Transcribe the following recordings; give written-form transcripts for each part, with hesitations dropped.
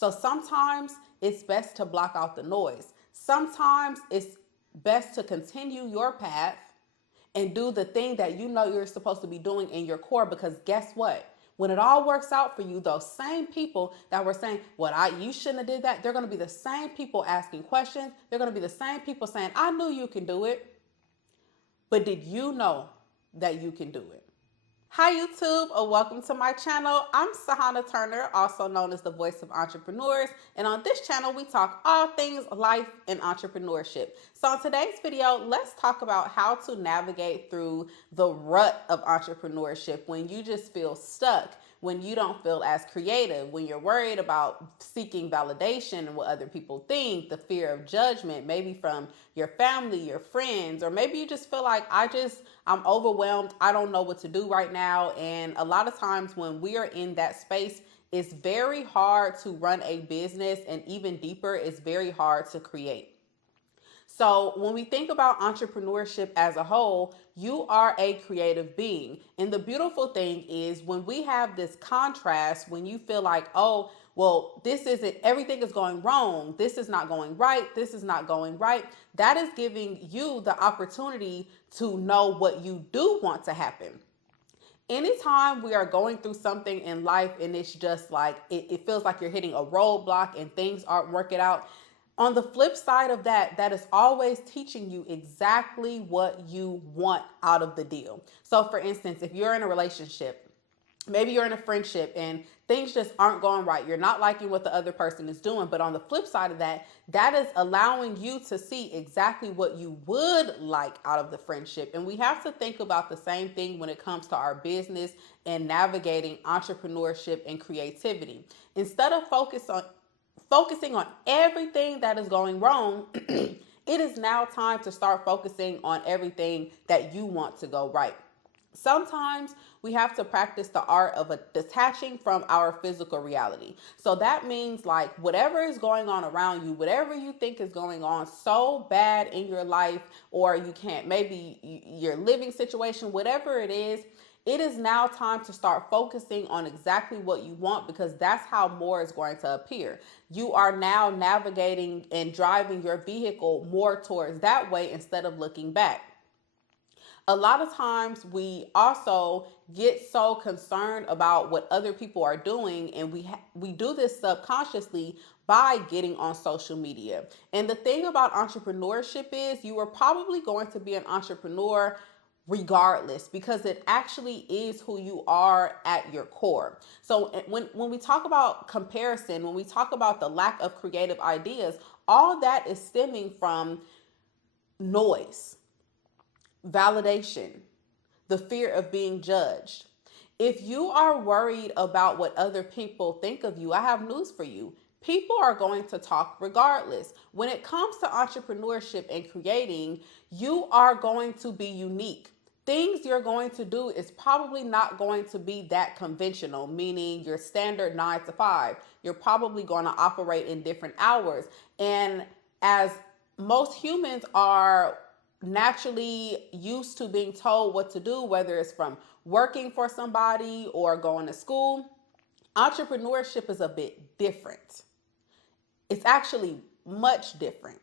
So sometimes it's best to block out the noise. Sometimes it's best to continue your path and do the thing that you know you're supposed to be doing in your core, because guess what? When it all works out for you, those same people that were saying, you shouldn't have did that, they're going to be the same people asking questions. They're going to be the same people saying, I knew you can do it. But did you know that you can do it? Hi YouTube, welcome to my channel. I'm Sahana Turner, also known as the voice of entrepreneurs. And on this channel, we talk all things life and entrepreneurship. So in today's video, let's talk about how to navigate through the rut of entrepreneurship when you just feel stuck, when you don't feel as creative, when you're worried about seeking validation and what other people think, the fear of judgment, maybe from your family, your friends, or maybe you just feel like I'm overwhelmed. I don't know what to do right now. And a lot of times when we are in that space, it's very hard to run a business, and even deeper, it's very hard to create. So when we think about entrepreneurship as a whole, you are a creative being. And the beautiful thing is when we have this contrast, when you feel like, oh, well, everything is going wrong. This is not going right. This is not going right. That is giving you the opportunity to know what you do want to happen. Anytime we are going through something in life and it's just like, it feels like you're hitting a roadblock and things aren't working out, on the flip side of that, that is always teaching you exactly what you want out of the deal. So for instance, if you're in a relationship, maybe you're in a friendship and things just aren't going right, you're not liking what the other person is doing, but on the flip side of that, that is allowing you to see exactly what you would like out of the friendship. And we have to think about the same thing when it comes to our business and navigating entrepreneurship and creativity. Instead of focusing on everything that is going wrong, it is now time to start focusing on everything that you want to go right. Sometimes we have to practice the art of detaching from our physical reality. So that means like whatever is going on around you, whatever you think is going on so bad in your life, or you can't, maybe your living situation, whatever it is now time to start focusing on exactly what you want, because that's how more is going to appear. You are now navigating and driving your vehicle more towards that way instead of looking back. A lot of times we also get so concerned about what other people are doing, and we do this subconsciously by getting on social media. And the thing about entrepreneurship is you are probably going to be an entrepreneur regardless, because it actually is who you are at your core. So when we talk about comparison, when we talk about the lack of creative ideas, all that is stemming from noise, validation, the fear of being judged. If you are worried about what other people think of you, I have news for you. People are going to talk regardless. When it comes to entrepreneurship and creating, you are going to be unique. Things you're going to do is probably not going to be that conventional, meaning your standard 9 to 5. You're probably going to operate in different hours. And as most humans are naturally used to being told what to do, whether it's from working for somebody or going to school, entrepreneurship is a bit different. It's actually much different.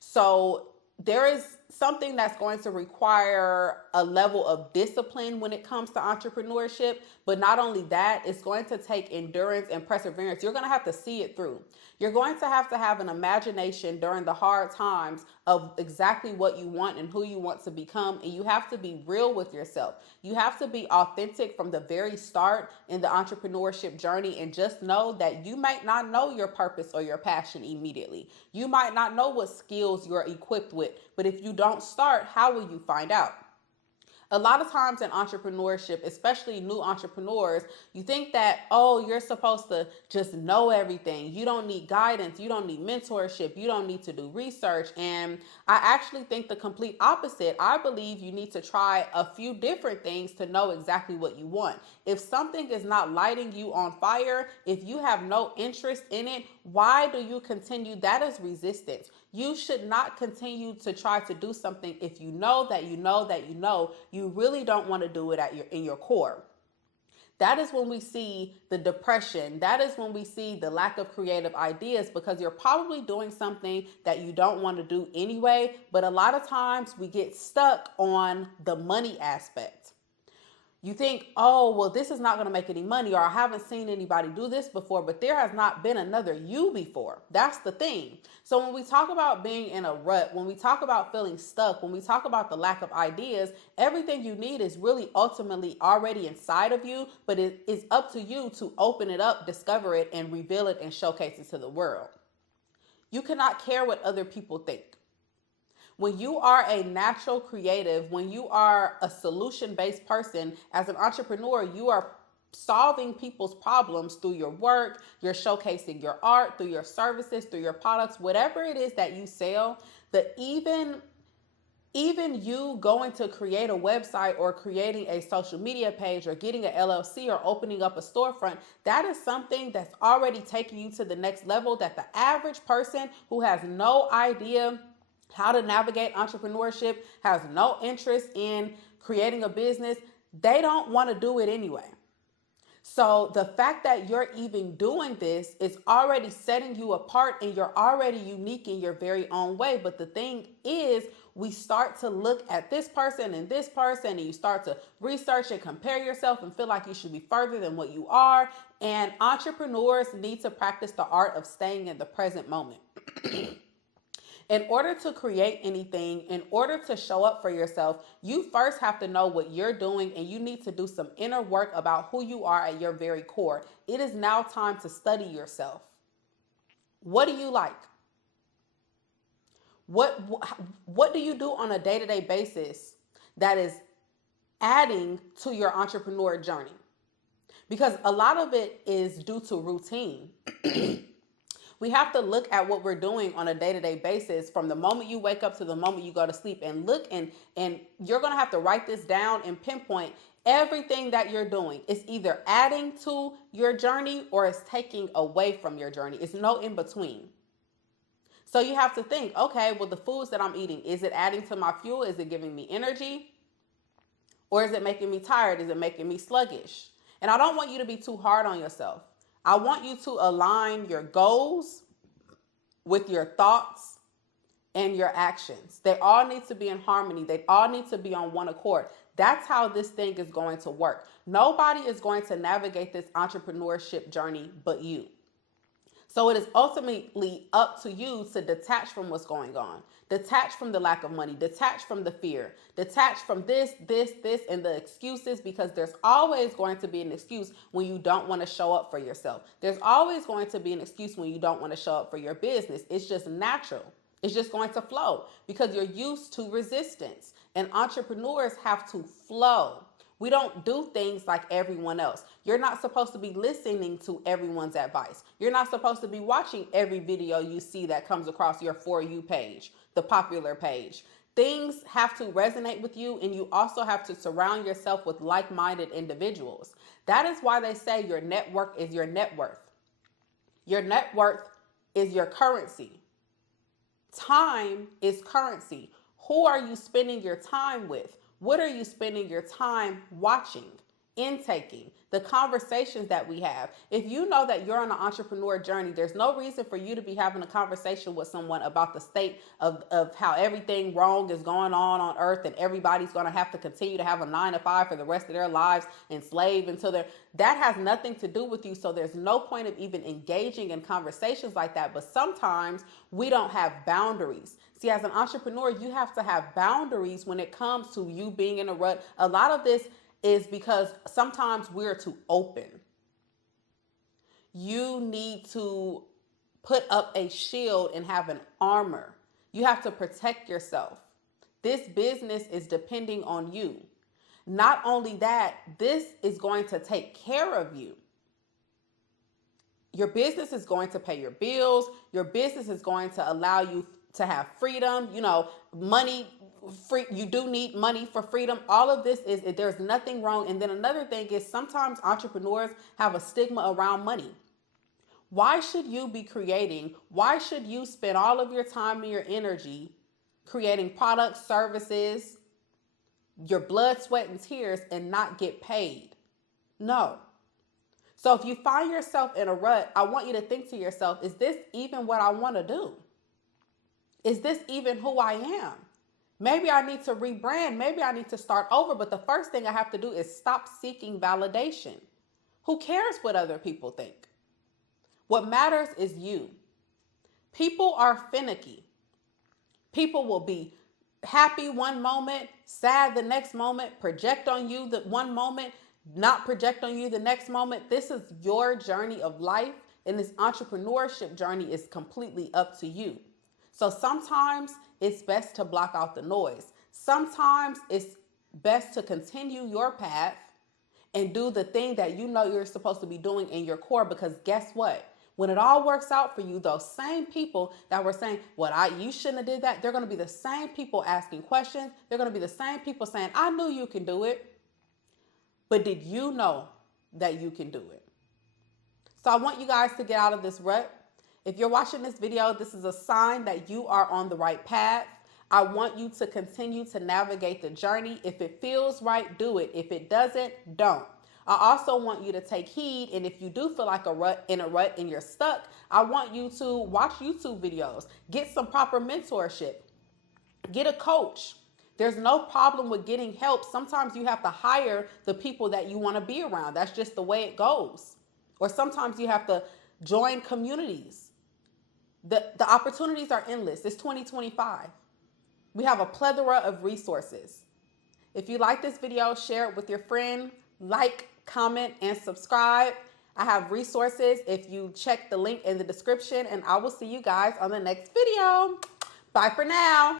So there is something that's going to require a level of discipline when it comes to entrepreneurship. But not only that, it's going to take endurance and perseverance. You're going to have to see it through. You're going to have an imagination during the hard times of exactly what you want and who you want to become. And you have to be real with yourself. You have to be authentic from the very start in the entrepreneurship journey, and just know that you might not know your purpose or your passion immediately. You might not know what skills you're equipped with, but if you don't start, how will you find out? A lot of times in entrepreneurship, especially new entrepreneurs, you think that, oh, you're supposed to just know everything. You don't need guidance. You don't need mentorship. You don't need to do research. And I actually think the complete opposite. I believe you need to try a few different things to know exactly what you want. If something is not lighting you on fire, if you have no interest in it, why do you continue? That is resistance. You should not continue to try to do something if you know that you really don't want to do it in your core. That is when we see the depression. That is when we see the lack of creative ideas, because you're probably doing something that you don't want to do anyway. But a lot of times we get stuck on the money aspect. You think, oh, well, this is not going to make any money, or I haven't seen anybody do this before, but there has not been another you before. That's the thing. So when we talk about being in a rut, when we talk about feeling stuck, when we talk about the lack of ideas, everything you need is really ultimately already inside of you, but it is up to you to open it up, discover it, and reveal it and showcase it to the world. You cannot care what other people think. When you are a natural creative, when you are a solution-based person, as an entrepreneur, you are solving people's problems through your work, you're showcasing your art, through your services, through your products, whatever it is that you sell, that even you going to create a website or creating a social media page or getting an LLC or opening up a storefront, that is something that's already taking you to the next level that the average person who has no idea how to navigate entrepreneurship, has no interest in creating a business, they don't want to do it anyway. So the fact that you're even doing this is already setting you apart, and you're already unique in your very own way. But the thing is, we start to look at this person and you start to research and compare yourself and feel like you should be further than what you are. And entrepreneurs need to practice the art of staying in the present moment. In order to create anything, in order to show up for yourself, you first have to know what you're doing, and you need to do some inner work about who you are at your very core. It is now time to study yourself. What do you like? What do you do on a day-to-day basis that is adding to your entrepreneur journey? Because a lot of it is due to routine. We have to look at what we're doing on a day-to-day basis from the moment you wake up to the moment you go to sleep, and look, and you're going to have to write this down and pinpoint everything that you're doing. It's either adding to your journey or it's taking away from your journey. It's no in between. So you have to think, okay, well, the foods that I'm eating, is it adding to my fuel? Is it giving me energy? Or is it making me tired? Is it making me sluggish? And I don't want you to be too hard on yourself. I want you to align your goals with your thoughts and your actions. They all need to be in harmony. They all need to be on one accord. That's how this thing is going to work. Nobody is going to navigate this entrepreneurship journey but you. So it is ultimately up to you to detach from what's going on. Detach from the lack of money. Detach from the fear. Detach from this, and the excuses, because there's always going to be an excuse when you don't want to show up for yourself. There's always going to be an excuse when you don't want to show up for your business. It's just natural. It's just going to flow because you're used to resistance. And entrepreneurs have to flow. We don't do things like everyone else. You're not supposed to be listening to everyone's advice. You're not supposed to be watching every video you see that comes across your For You page, the popular page. Things have to resonate with you, and you also have to surround yourself with like-minded individuals. That is why they say your network is your net worth. Your net worth is your currency. Time is currency. Who are you spending your time with? What are you spending your time watching, intaking, the conversations that we have? If you know that you're on an entrepreneur journey, there's no reason for you to be having a conversation with someone about the state of how everything wrong is going on earth, and everybody's going to have to continue to have a 9-to-5 for the rest of their lives, enslaved until they're... That has nothing to do with you, so there's no point of even engaging in conversations like that. But sometimes we don't have boundaries. See, as an entrepreneur, you have to have boundaries when it comes to you being in a rut. A lot of this is because sometimes we're too open. You need to put up a shield and have an armor. You have to protect yourself. This business is depending on you. Not only that, this is going to take care of you. Your business is going to pay your bills. Your business is going to allow you to have freedom, money, free. You do need money for freedom. All of this there's nothing wrong. And then another thing is sometimes entrepreneurs have a stigma around money. Why should you be creating? Why should you spend all of your time and your energy creating products, services, your blood, sweat, and tears and not get paid? No. So if you find yourself in a rut, I want you to think to yourself, is this even what I want to do? Is this even who I am? Maybe I need to rebrand. Maybe I need to start over. But the first thing I have to do is stop seeking validation. Who cares what other people think? What matters is you. People are finicky. People will be happy one moment, sad the next moment, project on you the one moment, not project on you the next moment. This is your journey of life, and this entrepreneurship journey is completely up to you. So sometimes it's best to block out the noise. Sometimes it's best to continue your path and do the thing that you know you're supposed to be doing in your core, because guess what? When it all works out for you, those same people that were saying, you shouldn't have did that, they're going to be the same people asking questions. They're going to be the same people saying, I knew you can do it. But did you know that you can do it? So I want you guys to get out of this rut. If you're watching this video, this is a sign that you are on the right path. I want you to continue to navigate the journey. If it feels right, do it. If it doesn't, don't. I also want you to take heed, and if you do feel like in a rut and you're stuck, I want you to watch YouTube videos, get some proper mentorship, get a coach. There's no problem with getting help. Sometimes you have to hire the people that you want to be around. That's just the way it goes. Or sometimes you have to join communities. The opportunities are endless. It's 2025. We have a plethora of resources. If you like this video, share it with your friend, like, comment, and subscribe. I have resources if you check the link in the description, and I will see you guys on the next video. Bye for now.